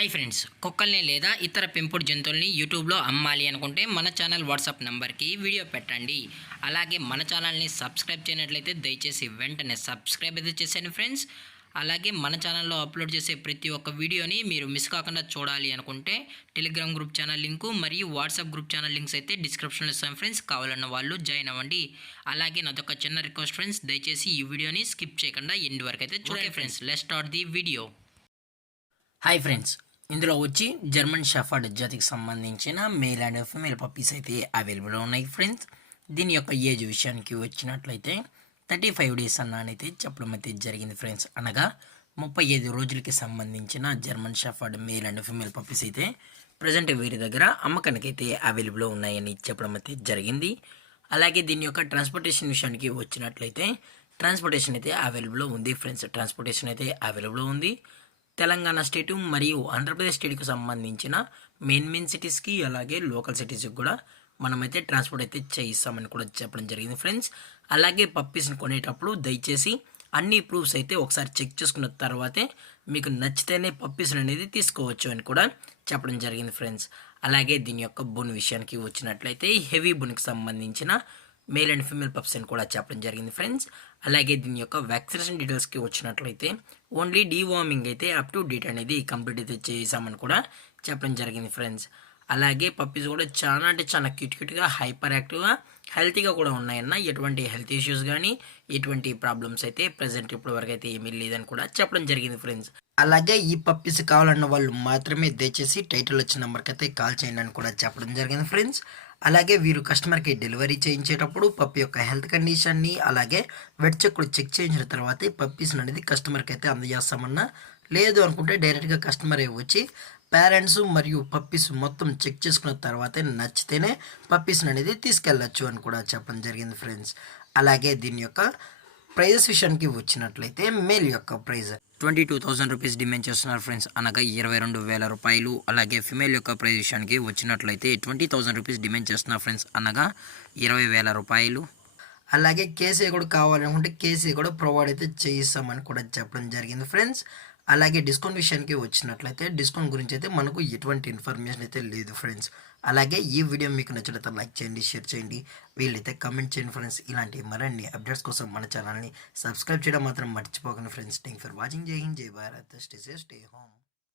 Hi friends, కుక్కల్ని లేదా ఇతర పెంపుడు జంతువుల్ని యూట్యూబ్లో అమ్మాలి అనుకుంటే మన ఛానల్ వాట్సాప్ నెంబర్కి వీడియో పెట్టండి. అలాగే మన ఛానల్ని సబ్స్క్రైబ్ చేయనట్లయితే దయచేసి వెంటనే సబ్స్క్రైబ్ అయితే చేసేయండి ఫ్రెండ్స్. అలాగే మన ఛానల్లో అప్లోడ్ చేసే ప్రతి ఒక్క వీడియోని మీరు మిస్ కాకుండా చూడాలి అనుకుంటే టెలిగ్రామ్ గ్రూప్ ఛానల్ లింకు మరియు వాట్సాప్ గ్రూప్ ఛానల్ లింక్స్ అయితే డిస్క్రిప్షన్లో ఇస్తాం ఫ్రెండ్స్. కావాలన్న వాళ్ళు జాయిన్ అవ్వండి. అలాగే నాదొక చిన్న రిక్వెస్ట్ ఫ్రెండ్స్, దయచేసి ఈ వీడియోని స్కిప్ చేయకుండా ఎండ్ వరకు అయితే చూడండి friends. Let's start the video. Hi friends, ఇందులో వచ్చి జర్మన్ షెఫర్డ్ జాతికి సంబంధించిన మేల్ అండ్ ఫీమేల్ పప్పీస్ అయితే అవైలబుల్లో ఉన్నాయి ఫ్రెండ్స్. దీని యొక్క ఏజ్ విషయానికి వచ్చినట్లయితే 35 డేస్ అన్నైతే చెప్పడం అయితే జరిగింది ఫ్రెండ్స్. అనగా 35 రోజులకి సంబంధించిన German shepherd male and female puppies అయితే ప్రజెంట్ వీరి దగ్గర అమ్మకానికి అయితే అవైలబుల్లో ఉన్నాయని చెప్పడం అయితే జరిగింది. అలాగే దీని యొక్క ట్రాన్స్పోర్టేషన్ విషయానికి వచ్చినట్లయితే ట్రాన్స్పోర్టేషన్ అయితే అవైలబుల్లో ఉంది ఫ్రెండ్స్. ట్రాన్స్పోర్టేషన్ అయితే అవైలబుల్లో ఉంది. తెలంగాణ స్టేటు మరియు ఆంధ్రప్రదేశ్ స్టేట్కి సంబంధించిన మెయిన్ సిటీస్కి అలాగే లోకల్ సిటీస్కి కూడా మనమైతే ట్రాన్స్పోర్ట్ అయితే చేయిస్తామని కూడా చెప్పడం జరిగింది ఫ్రెండ్స్. అలాగే పప్పీస్ని కొనేటప్పుడు దయచేసి అన్ని ప్రూఫ్స్ అయితే ఒకసారి చెక్ చేసుకున్న తర్వాతే మీకు నచ్చితేనే పప్పీస్ని అనేది తీసుకోవచ్చు అని కూడా చెప్పడం జరిగింది ఫ్రెండ్స్. అలాగే దీని యొక్క బోన్ విషయానికి వచ్చినట్లయితే హెవీ బోన్కి సంబంధించిన మేల్ అండ్ ఫీమేల్ పప్స్ అని కూడా చెప్పడం జరిగింది ఫ్రెండ్స్. అలాగే దీని యొక్క వ్యాక్సినేషన్ డీటెయిల్స్కి వచ్చినట్లయితే ఓన్లీ డీవార్మింగ్ అయితే అప్ టు డేట్ అనేది కంప్లీట్ అయితే చేసామని కూడా చెప్పడం జరిగింది ఫ్రెండ్స్. అలాగే పప్పీస్ కూడా చాలా అంటే చాలా క్యూట్గా హైపర్ యాక్టివ్గా హెల్తీగా కూడా ఉన్నాయన్న. ఎటువంటి హెల్త్ ఇష్యూస్ కానీ ఎటువంటి ప్రాబ్లమ్స్ అయితే ప్రజెంట్ ఇప్పటి వరకు అయితే ఏమీ లేదని కూడా చెప్పడం జరిగింది ఫ్రెండ్స్. అలాగే ఈ పప్పీస్ కావాలన్న వాళ్ళు మాత్రమే దయచేసి టైటిల్ వచ్చిన నెంబర్కి అయితే కాల్ చేయండి అని కూడా చెప్పడం జరిగింది ఫ్రెండ్స్. అలాగే వీరు కస్టమర్కి డెలివరీ చేయించేటప్పుడు పప్పి యొక్క హెల్త్ కండిషన్ని అలాగే వెట్ చెక్ కూడా చెక్ చేయించిన తర్వాతే పప్పీస్ని అనేది కస్టమర్కి అయితే అందజేస్తామన్నా. లేదు అనుకుంటే డైరెక్ట్గా కస్టమరే వచ్చి పేరెంట్స్ మరియు పప్పీస్ మొత్తం చెక్ చేసుకున్న తర్వాతే నచ్చితేనే పప్పీస్ని అనేది తీసుకెళ్ళచ్చు అని కూడా చెప్పడం జరిగింది ఫ్రెండ్స్. అలాగే దీని యొక్క ప్రైజెస్ విషయానికి వచ్చినట్లయితే మేల్ యొక్క ప్రైజ్ 22,000 రూపీస్ డిమాండ్ చేస్తున్నారు ఫ్రెండ్స్, అనగా 22,000 రూపాయలు. అలాగే ఫిమేల్ యొక్క ప్రైజ్ విషయానికి వచ్చినట్లయితే 20,000 రూపీస్ డిమాండ్ చేస్తున్నారు ఫ్రెండ్స్, అనగా 20,000 రూపాయలు. అలాగే కేసీ కూడా కావాలనుకుంటే కేసీ కూడా ప్రొవైడ్ అయితే చేయిస్తామని కూడా చెప్పడం జరిగింది ఫ్రెండ్స్. అలాగే డిస్కౌంట్ విషయానికి వచ్చినట్లయితే డిస్కౌంట్ గురించి అయితే మనకు ఎటువంటి ఇన్ఫర్మేషన్ అయితే లేదు ఫ్రెండ్స్. అలాగే ఈ వీడియో మీకు నచ్చినట్లయితే లైక్ చేయండి, షేర్ చేయండి, వీళ్ళైతే కమెంట్ చేయండి ఫ్రెండ్స్. ఇలాంటి మరిన్ని అప్డేట్స్ కోసం మన ఛానల్ని సబ్స్క్రైబ్ చేయడం మాత్రం మర్చిపోకండి ఫ్రెండ్స్. Thank for watching. జై హింద్, జై Bharat, stay safe, stay home.